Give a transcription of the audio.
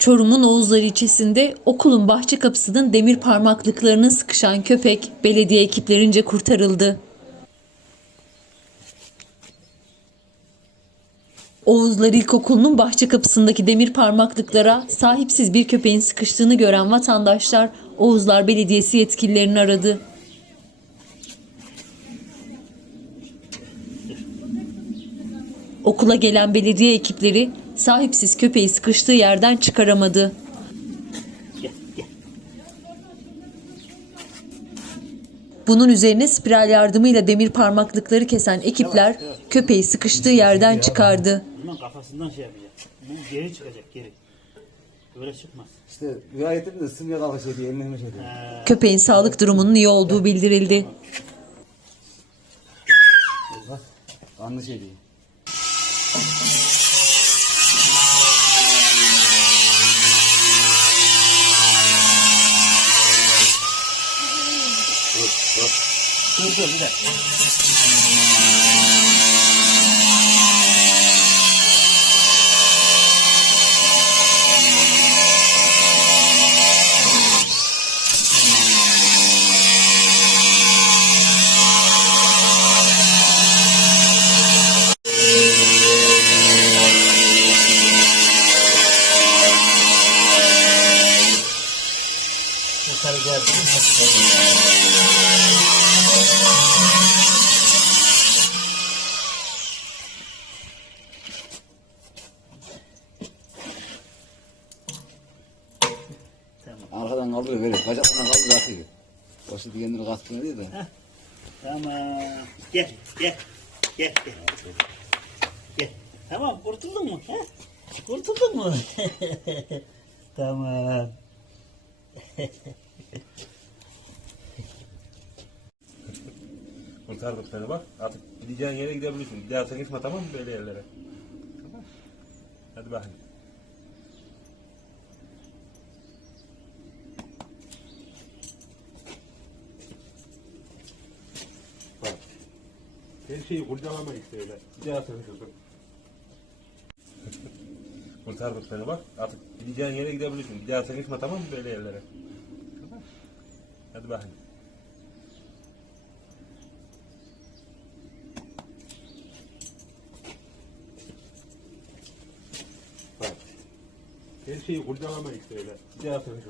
Çorum'un Oğuzlar ilçesinde okulun bahçe kapısının demir parmaklıklarına sıkışan köpek belediye ekiplerince kurtarıldı. Oğuzlar İlkokulu'nun bahçe kapısındaki demir parmaklıklara sahipsiz bir köpeğin sıkıştığını gören vatandaşlar Oğuzlar Belediyesi yetkililerini aradı. Okula gelen belediye ekipleri sahipsiz köpeği sıkıştığı yerden çıkaramadı. Bunun üzerine spiral yardımıyla demir parmaklıkları kesen ekipler köpeği sıkıştığı yerden çıkardı. Bundan kafasından şey yapacak. Bu geri çıkacak geri. Böyle çıkmaz. İşte rüya ettim de ısınmaya kalkışıyor diye elini hemen şey diyor. Köpeğin sağlık durumunun iyi olduğu bildirildi. Bak kanlı şey diyor. Dur dur bir dakika. Kurtaracağız. Tamam. Arkadan kaldırıyor böyle. Bacaklarından kaldırıyor atıyor. O şimdi kendini kaskına diyor da. Tamam. Gel, gel. Gel, gel. Gel. Tamam, kurtuldun mu? Ha? Kurtuldun mu? tamam. Kurtardık seni bak. Artık gideceğin yere gidebilirsin. Bir daha sen gitme tamam mı böyle yerlere? Tamam. Hadi bakayım. Her şeyi kurcalama işte öyle. Sen kızım. Kurtardık seni bak. Artık gideceğin yere gidebilirsin. Bir daha gitme tamam mı böyle yerlere? Hadi bakayım. Bak. Her şeyi kurcalama işte öyle. Bir daha kızım.